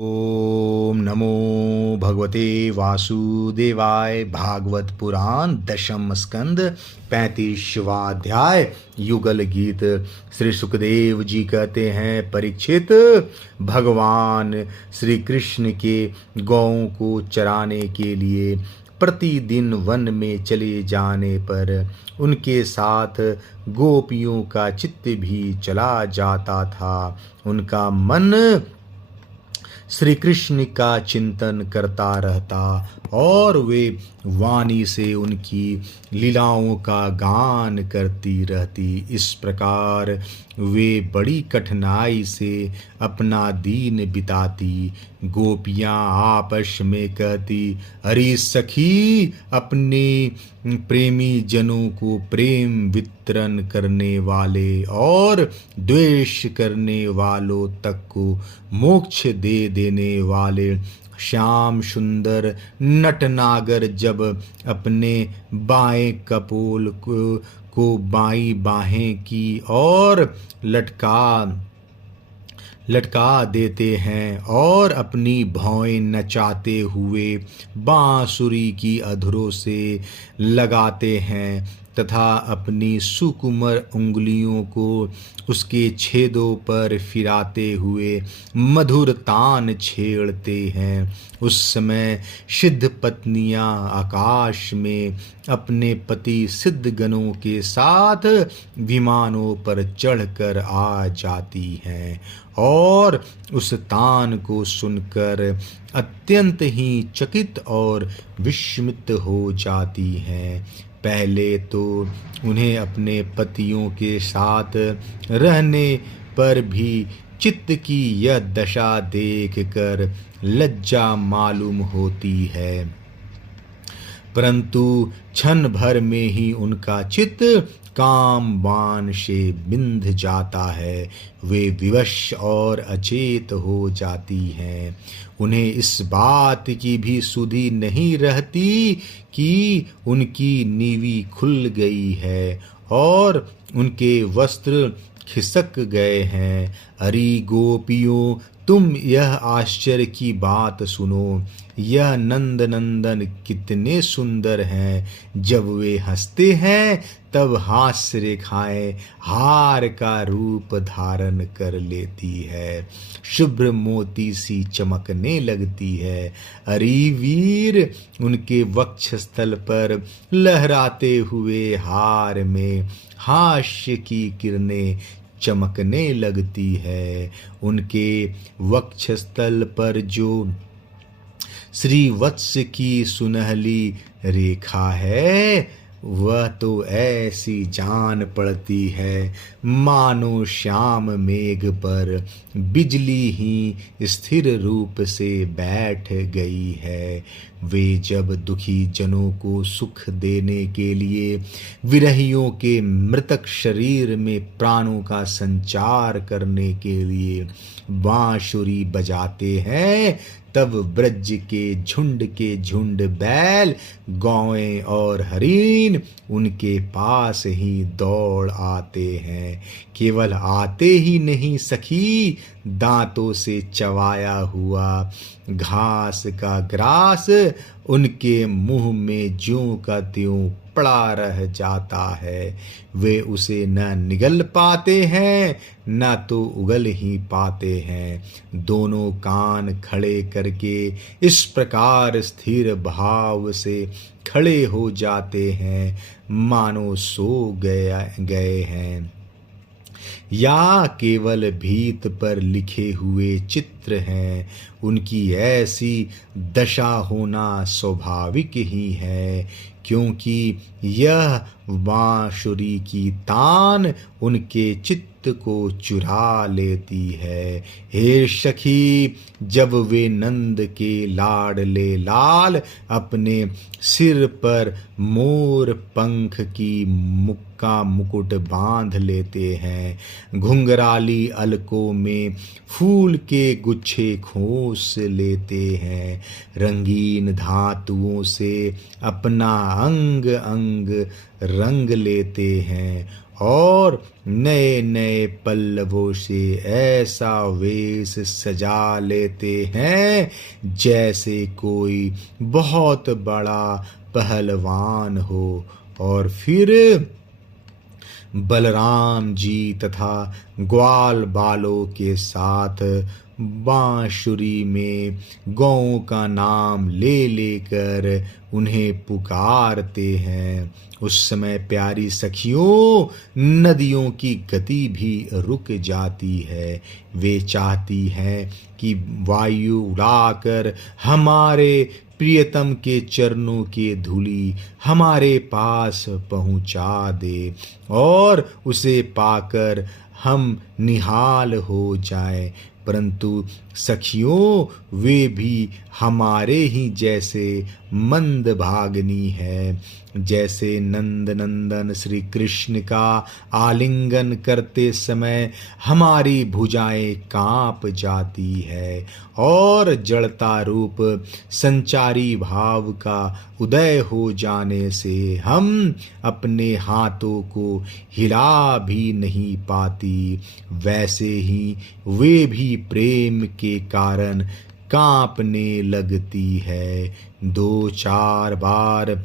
ओम नमो भगवते वासुदेवाय। भागवत पुराण दशम स्कंद 35वां अध्याय युगल गीत। श्री सुखदेव जी कहते हैं, परीक्षित, भगवान श्री कृष्ण के गौओं को चराने के लिए प्रतिदिन वन में चले जाने पर उनके साथ गोपियों का चित्त भी चला जाता था। उनका मन श्री कृष्ण का चिंतन करता रहता और वे वाणी से उनकी लीलाओं का गान करती रहती। इस प्रकार वे बड़ी कठिनाई से अपना दिन बिताती। गोपियाँ आपस में कहती, अरे सखी, अपने प्रेमी जनों को प्रेम वितरण करने वाले और द्वेष करने वालों तक को मोक्ष दे देने वाले श्याम सुंदर नटनागर जब अपने बाएं कपोल को बाईं बाहें की और लटका देते हैं और अपनी भौएं नचाते हुए बांसुरी की अधरों से लगाते हैं तथा अपनी सुकुमार उंगलियों को उसके छेदों पर फिराते हुए मधुर तान छेड़ते हैं, उस समय सिद्ध पत्नियां आकाश में अपने पति सिद्ध गणों के साथ विमानों पर चढ़कर आ जाती हैं और उस तान को सुनकर अत्यंत ही चकित और विस्मित हो जाती हैं। पहले तो उन्हें अपने पतियों के साथ रहने पर भी चित्त की यह दशा देखकर लज्जा मालूम होती है, परंतु क्षण भर में ही उनका चित्त काम बाण से बिंध जाता है। वे विवश और अचेत हो जाती हैं। उन्हें इस बात की भी सुधि नहीं रहती कि उनकी नीवी खुल गई है और उनके वस्त्र खिसक गए हैं। अरे गोपियों, तुम यह आश्चर्य की बात सुनो। यह नंद नंदन कितने सुंदर हैं। जब वे हंसते हैं तब हास्य रेखाएं हार का रूप धारण कर लेती है, शुभ्र मोती सी चमकने लगती है। अरे वीर, उनके वक्षस्थल पर लहराते हुए हार में हास्य की किरणें चमकने लगती है। उनके वक्षस्थल पर जो श्री वत्स की सुनहली रेखा है वह तो ऐसी जान पड़ती है मानो श्याम मेघ पर बिजली ही स्थिर रूप से बैठ गई है। वे जब दुखी जनों को सुख देने के लिए विरहियों के मृतक शरीर में प्राणों का संचार करने के लिए बांसुरी बजाते हैं, तब ब्रज के झुंड बैल, गौएं और हरिण उनके पास ही दौड़ आते हैं। केवल आते ही नहीं सखी, दांतों से चबाया हुआ घास का ग्रास उनके मुंह में ज्यों का त्यों पड़ा रह जाता है। वे उसे न निगल पाते हैं न तो उगल ही पाते हैं। दोनों कान खड़े करके इस प्रकार स्थिर भाव से खड़े हो जाते हैं मानो सो गए हैं या केवल भीत पर लिखे हुए चित्र हैं। उनकी ऐसी दशा होना स्वाभाविक ही है, क्योंकि यह बांसुरी की तान उनके चित्त को चुरा लेती है। हे सखी, जब वे नंद के लाडले लाल अपने सिर पर मोर पंख की मुक्का मुकुट बांध लेते हैं, घुंघराली अलकों में फूल के गुच्छे खोस लेते हैं, रंगीन धातुओं से अपना अंग अंग रंग लेते हैं और नए नए पल्लवों से ऐसा वेश सजा लेते हैं जैसे कोई बहुत बड़ा पहलवान हो। और फिर बलराम जी तथा ग्वाल बालों के साथ बांसुरी में गौओं का नाम ले लेकर उन्हें पुकारते हैं। उस समय प्यारी सखियों, नदियों की गति भी रुक जाती है। वे चाहती हैं कि वायु उड़ाकर हमारे प्रियतम के चरणों की धूलि हमारे पास पहुंचा दे और उसे पाकर हम निहाल हो जाएं। परंतु सखियों, वे भी हमारे ही जैसे मंदभागिनी है। जैसे नंद नंदन श्री कृष्ण का आलिंगन करते समय हमारी भुजाएं कांप जाती है और जड़ता रूप संचारी भाव का उदय हो जाने से हम अपने हाथों को हिला भी नहीं पाती, वैसे ही वे भी प्रेम के कारण कांपने लगती है। 2-4 बार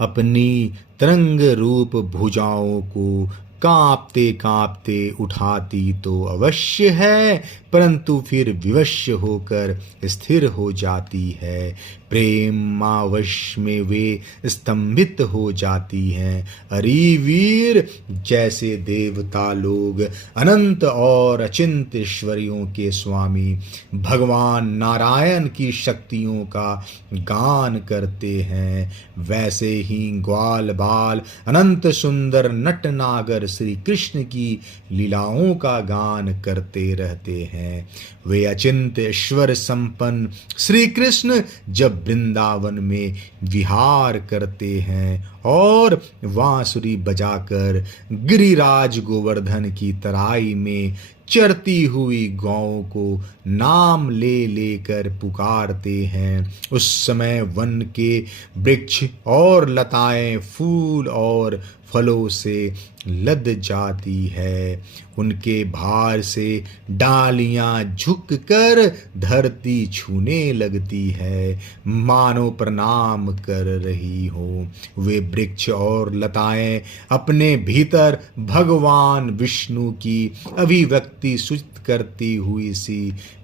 अपनी तरंग रूप भुजाओं को कांपते कांपते उठाती तो अवश्य है, परंतु फिर विवश होकर स्थिर हो जाती है। प्रेमावश में वे स्तंभित हो जाती हैं। अरे वीर, जैसे देवता लोग अनंत और अचिंत ईश्वरियों के स्वामी भगवान नारायण की शक्तियों का गान करते हैं, वैसे ही ग्वाल बाल अनंत सुंदर नट नागर श्री कृष्ण की लीलाओं का गान करते रहते हैं। वे अचिंत ईश्वर संपन्न श्री कृष्ण जब वृंदावन में विहार करते हैं और बांसुरी बजाकर गिरिराज गोवर्धन की तराई में चरती हुई गौओं को नाम ले लेकर पुकारते हैं, उस समय वन के वृक्ष और लताएं फूल और फलों से लद जाती है। उनके भार से डालियां झुककर धरती छूने लगती है, मानो प्रणाम कर रही हो। वे वृक्ष और लताएं अपने भीतर भगवान विष्णु की अभिव्यक्ति सूचित करती हुई सी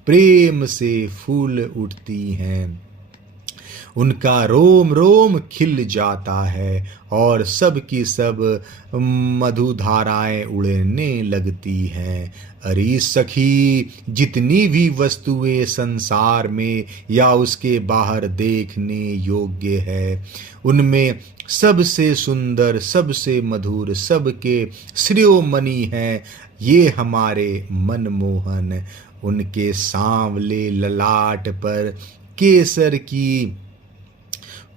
प्रेम से फूल उठती हैं। उनका रोम रोम खिल जाता है और सब की सब मधुधाराएं उड़ने लगती हैं। अरे सखी, जितनी भी वस्तुएं संसार में या उसके बाहर देखने योग्य है, उनमें सबसे सुंदर, सबसे मधुर, सबके शिरोमणि हैं ये हमारे मनमोहन। उनके सांवले ललाट पर केसर की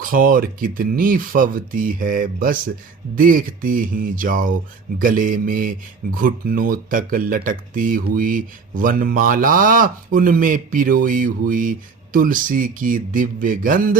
खौर कितनी फवती है, बस देखते ही जाओ। गले में घुटनों तक लटकती हुई वनमाला, उनमें पिरोई हुई तुलसी की दिव्य गंध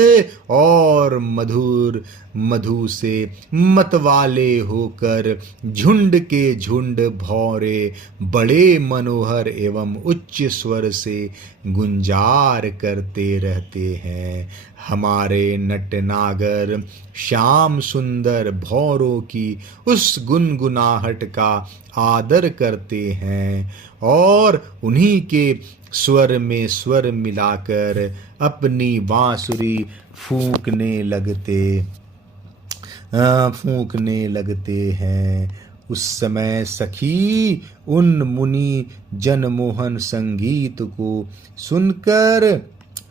और मधुर मधु से मतवाले होकर झुंड के झुंड भौरे बड़े मनोहर एवं उच्च स्वर से गुंजार करते रहते हैं। हमारे नटनागर श्याम सुंदर भौरों की उस गुनगुनाहट का आदर करते हैं और उन्हीं के स्वर में स्वर मिलाकर अपनी बांसुरी फूंकने लगते हैं। उस समय सखी उन मुनि जनमोहन संगीत को सुनकर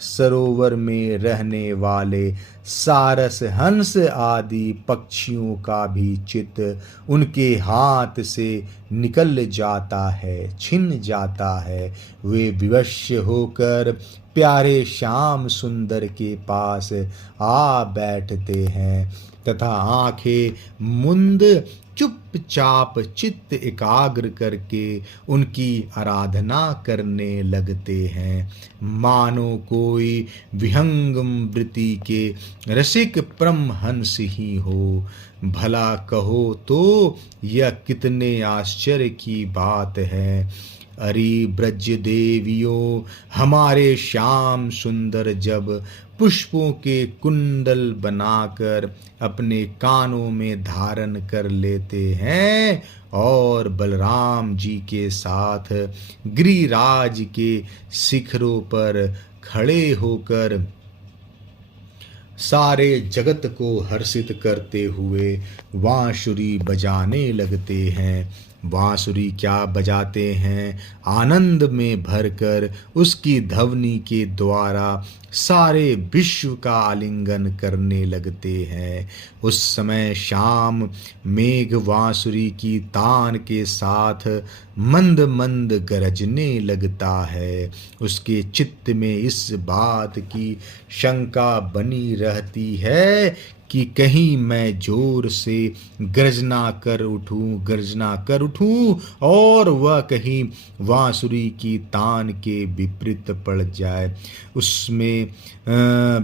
सरोवर में रहने वाले सारस हंस आदि पक्षियों का भी चित्त उनके हाथ से निकल जाता है, छिन जाता है। वे विवश होकर प्यारे श्याम सुंदर के पास आ बैठते हैं तथा आंखें मुंद चुपचाप चित्त एकाग्र करके उनकी आराधना करने लगते हैं, मानो कोई विहंगम वृत्ति के रसिक परमहंस ही हो। भला कहो तो यह कितने आश्चर्य की बात है। अरे ब्रज देवियों, हमारे श्याम सुंदर जब पुष्पों के कुंडल बनाकर अपने कानों में धारण कर लेते हैं और बलराम जी के साथ गिरिराज के शिखरों पर खड़े होकर सारे जगत को हर्षित करते हुए बांसुरी बजाने लगते हैं। बांसुरी क्या बजाते हैं, आनंद में भरकर उसकी ध्वनि के द्वारा सारे विश्व का आलिंगन करने लगते हैं। उस समय शाम मेघ बांसुरी की तान के साथ मंद मंद गरजने लगता है। उसके चित्त में इस बात की शंका बनी रहती है कि कहीं मैं जोर से गर्जना कर उठूं और वह कहीं बांसुरी की तान के विपरीत पड़ जाए, उसमें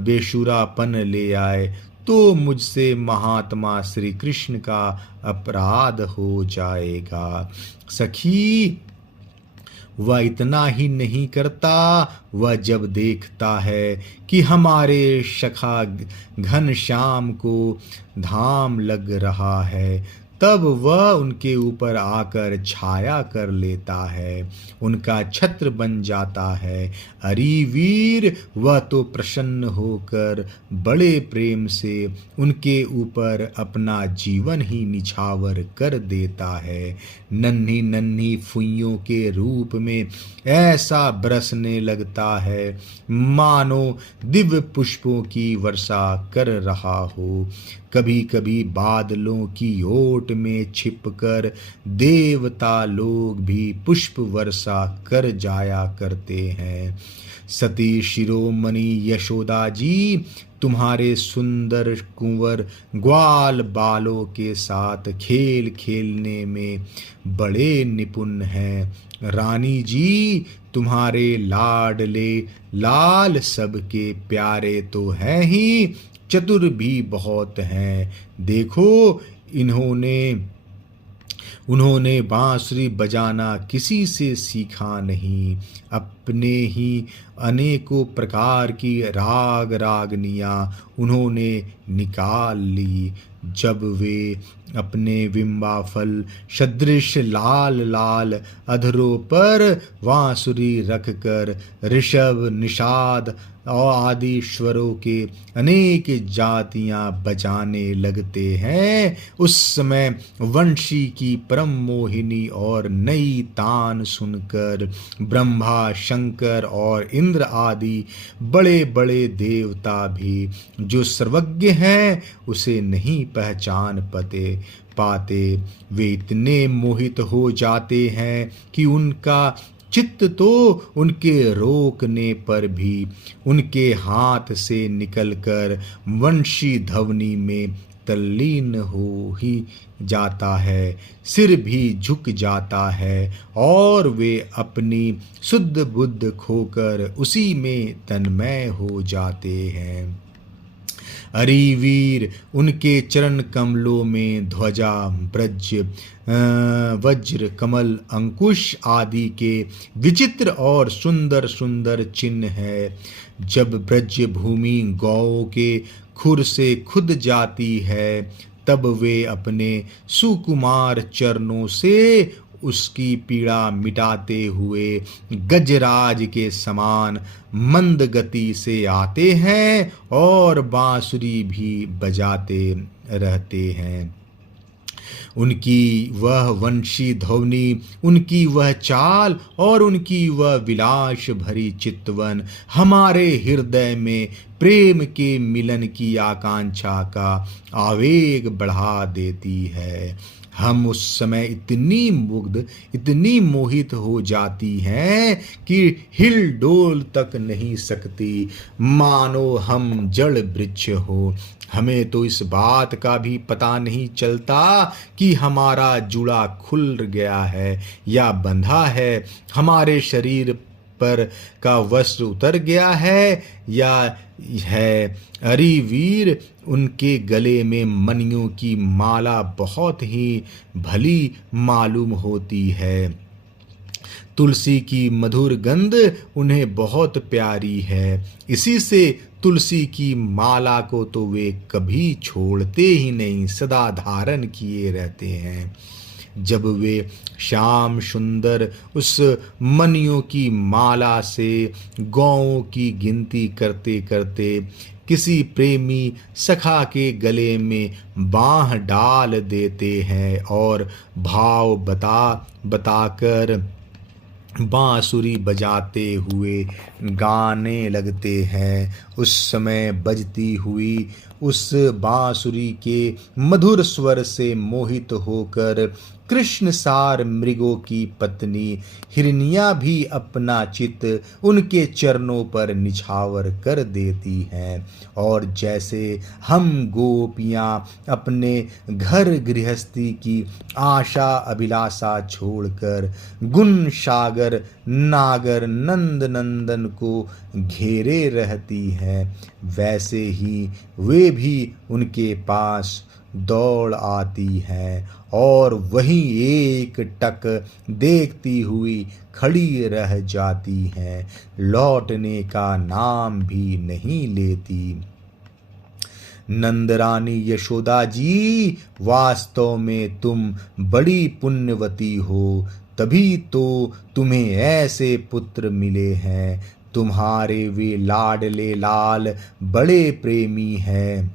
बेसुरापन ले आए, तो मुझसे महात्मा श्री कृष्ण का अपराध हो जाएगा। सखी, वह इतना ही नहीं करता, वह जब देखता है कि हमारे सखा घनश्याम को धाम लग रहा है, तब वह उनके ऊपर आकर छाया कर लेता है, उनका छत्र बन जाता है। अरे वीर, वह तो प्रसन्न होकर बड़े प्रेम से उनके ऊपर अपना जीवन ही निछावर कर देता है। नन्ही नन्ही फुइयों के रूप में ऐसा बरसने लगता है मानो दिव्य पुष्पों की वर्षा कर रहा हो। कभी कभी बादलों की ओट में छिपकर देवता लोग भी पुष्प वर्षा कर जाया करते हैं। सती शिरोमणि यशोदा जी तुम्हारे सुंदर कुंवर ग्वाल बालों के साथ खेल खेलने में बड़े निपुण हैं। रानी जी, तुम्हारे लाडले लाल सबके प्यारे तो हैं ही, चतुर भी बहुत हैं। देखो, उन्होंने बांसुरी बजाना किसी से सीखा नहीं, अपने ही अनेकों प्रकार की राग रागनियाँ उन्होंने निकाल ली। जब वे अपने बिंबाफल सदृश लाल लाल अधरों पर बांसुरी रखकर ऋषभ, निषाद और आदि स्वरों के अनेक जातियां बजाने लगते हैं, उस समय वंशी की परम मोहिनी और नई तान सुनकर ब्रह्मा, शंकर और इंद्र आदि बड़े बड़े देवता भी जो सर्वज्ञ हैं उसे नहीं पहचान पाते। वे इतने मोहित हो जाते हैं कि उनका चित्त तो उनके रोकने पर भी उनके हाथ से निकलकर वंशी ध्वनि में तल्लीन हो ही जाता है, सिर भी झुक जाता है और वे अपनी शुद्ध बुद्ध खोकर उसी में तन्मय हो जाते हैं। अरे वीर, उनके चरण कमलों में ध्वजा, ब्रज, वज्र, कमल, अंकुश आदि के विचित्र और सुंदर सुंदर चिन्ह है। जब ब्रज भूमि गौ के खुर से खुद जाती है, तब वे अपने सुकुमार चरणों से उसकी पीड़ा मिटाते हुए गजराज के समान मंद गति से आते हैं और बांसुरी भी बजाते रहते हैं। उनकी वह वंशी ध्वनि, उनकी वह चाल और उनकी वह विलास भरी चितवन हमारे हृदय में प्रेम के मिलन की आकांक्षा का आवेग बढ़ा देती है। हम उस समय इतनी मुग्ध, इतनी मोहित हो जाती हैं कि हिल डोल तक नहीं सकती, मानो हम जड़ वृक्ष हो। हमें तो इस बात का भी पता नहीं चलता कि हमारा जूड़ा खुल गया है या बंधा है, हमारे शरीर पर का वस्त्र उतर गया है या है। अरे वीर, उनके गले में मणियों की माला बहुत ही भली मालूम होती है। तुलसी की मधुर गंध उन्हें बहुत प्यारी है, इसी से तुलसी की माला को तो वे कभी छोड़ते ही नहीं, सदा धारण किए रहते हैं। जब वे श्याम सुंदर उस मणियों की माला से गौओं की गिनती करते करते किसी प्रेमी सखा के गले में बाँह डाल देते हैं और भाव बताकर बांसुरी बजाते हुए गाने लगते हैं, उस समय बजती हुई उस बांसुरी के मधुर स्वर से मोहित होकर कृष्णसार मृगों की पत्नी हिरनिया भी अपना चित्त उनके चरणों पर निछावर कर देती हैं। और जैसे हम गोपियां अपने घर गृहस्थी की आशा अभिलाषा छोड़कर गुण सागर नागर नंद नंदन को घेरे रहती हैं, वैसे ही वे भी उनके पास दौड़ आती हैं और वहीं एक टक देखती हुई खड़ी रह जाती हैं, लौटने का नाम भी नहीं लेती। नंदरानी यशोदा जी, वास्तव में तुम बड़ी पुण्यवती हो, तभी तो तुम्हें ऐसे पुत्र मिले हैं। तुम्हारे वे लाडले लाल बड़े प्रेमी हैं,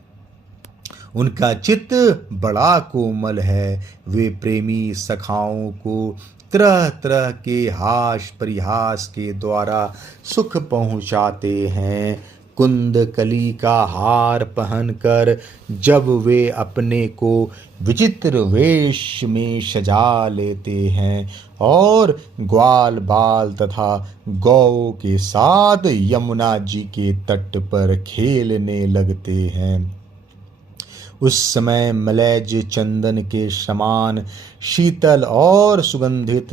उनका चित्त बड़ा कोमल है। वे प्रेमी सखाओं को तरह तरह के हास परिहास के द्वारा सुख पहुँचाते हैं। कुंद कली का हार पहनकर जब वे अपने को विचित्र वेश में सजा लेते हैं और ग्वाल बाल तथा गौ के साथ यमुना जी के तट पर खेलने लगते हैं, उस समय मलैज चंदन के समान शीतल और सुगंधित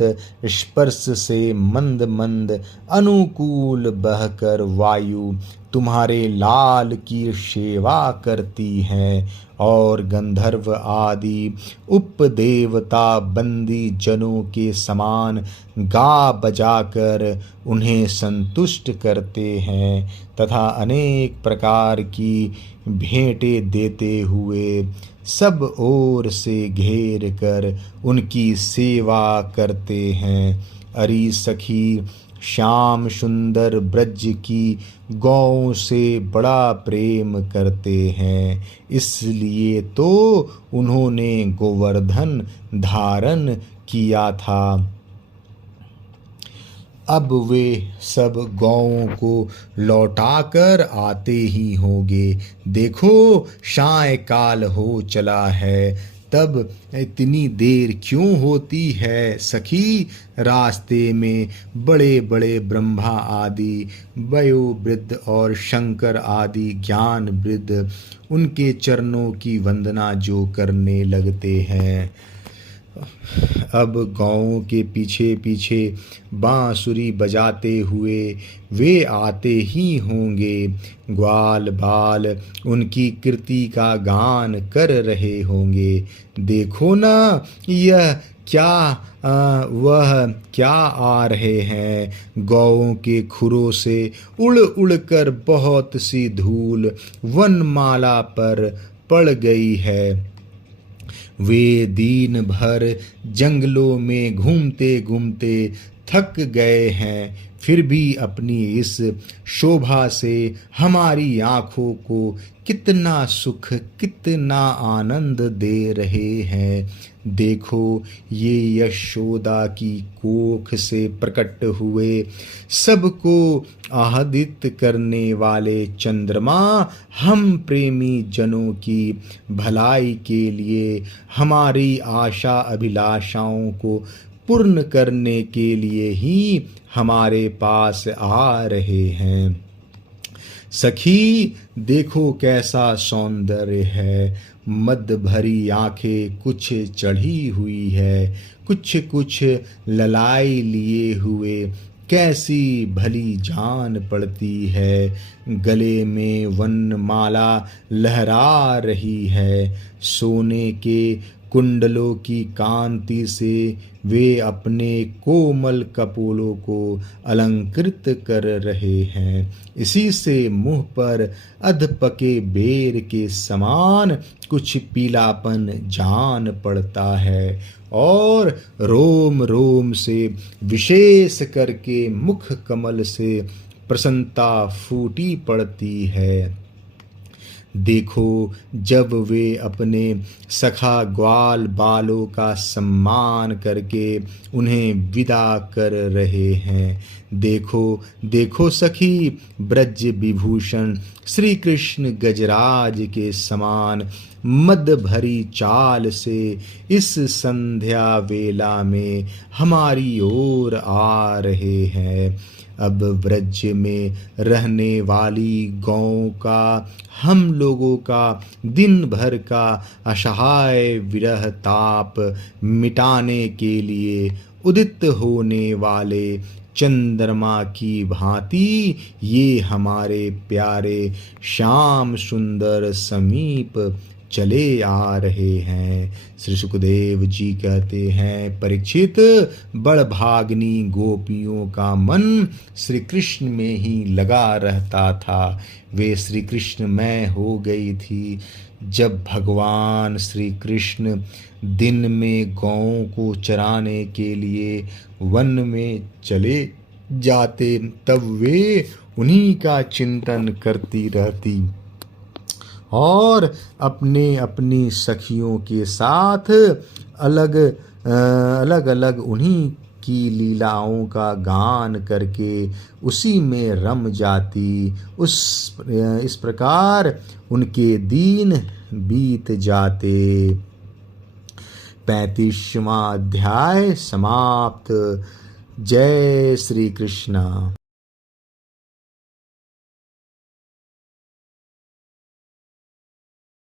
स्पर्श से मंद मंद अनुकूल बहकर वायु तुम्हारे लाल की सेवा करती है और गंधर्व आदि उपदेवता बंदी जनों के समान गा बजाकर उन्हें संतुष्ट करते हैं तथा अनेक प्रकार की भेंटें देते हुए सब ओर से घेर कर उनकी सेवा करते हैं। अरी सखी, श्याम सुंदर ब्रज की गौओं से बड़ा प्रेम करते हैं, इसलिए तो उन्होंने गोवर्धन धारण किया था। अब वे सब गौओं को लौटाकर आते ही होंगे। देखो, सायंकाल हो चला है, तब इतनी देर क्यों होती है सखी? रास्ते में बड़े बड़े ब्रह्मा आदि वयोवृद्ध और शंकर आदि ज्ञान वृद्ध उनके चरणों की वंदना जो करने लगते हैं। अब गाँवों के पीछे पीछे बांसुरी बजाते हुए वे आते ही होंगे। ग्वाल बाल उनकी कीर्ति का गान कर रहे होंगे। देखो ना, यह वह क्या आ रहे हैं। गौओं के खुरों से उड़ उड़ कर बहुत सी धूल वनमाला पर पड़ गई है। वे दिन भर जंगलों में घूमते घूमते थक गए हैं, फिर भी अपनी इस शोभा से हमारी आँखों को कितना सुख, कितना आनंद दे रहे हैं। देखो, ये यशोदा की कोख से प्रकट हुए, सबको आह्लादित करने वाले चंद्रमा हम प्रेमी जनों की भलाई के लिए, हमारी आशा अभिलाषाओं को पूर्ण करने के लिए ही हमारे पास आ रहे हैं। सखी, देखो कैसा सौंदर्य है। मद भरी आंखें कुछ चढ़ी हुई है, कुछ कुछ ललाई लिए हुए, कैसी भली जान पड़ती है। गले में वनमाला लहरा रही है, सोने के कुंडलों की कांति से वे अपने कोमल कपोलों को अलंकृत कर रहे हैं। इसी से मुंह पर अधपके बेर के समान कुछ पीलापन जान पड़ता है और रोम रोम से, विशेष करके मुख कमल से प्रसन्नता फूटी पड़ती है। देखो, जब वे अपने सखा ग्वाल बालों का सम्मान करके उन्हें विदा कर रहे हैं। देखो देखो सखी, ब्रज विभूषण श्री कृष्ण गजराज के समान मद भरी चाल से इस संध्या वेला में हमारी ओर आ रहे हैं। अब ब्रज में रहने वाली गौं का, हम लोगों का दिन भर का असहाय विरह ताप मिटाने के लिए उदित होने वाले चंद्रमा की भांति ये हमारे प्यारे श्याम सुंदर समीप चले आ रहे हैं। श्री सुखदेव जी कहते हैं, परीक्षित, बड़भाग्नि गोपियों का मन श्री कृष्ण में ही लगा रहता था। वे श्री कृष्ण में हो गई थी। जब भगवान श्री कृष्ण दिन में गौओं को चराने के लिए वन में चले जाते, तब वे उन्हीं का चिंतन करती रहती और अपने अपनी सखियों के साथ अलग अलग उन्हीं की लीलाओं का गान करके उसी में रम जाती। इस प्रकार उनके दिन बीत जाते। 35वां अध्याय समाप्त। जय श्री कृष्ण।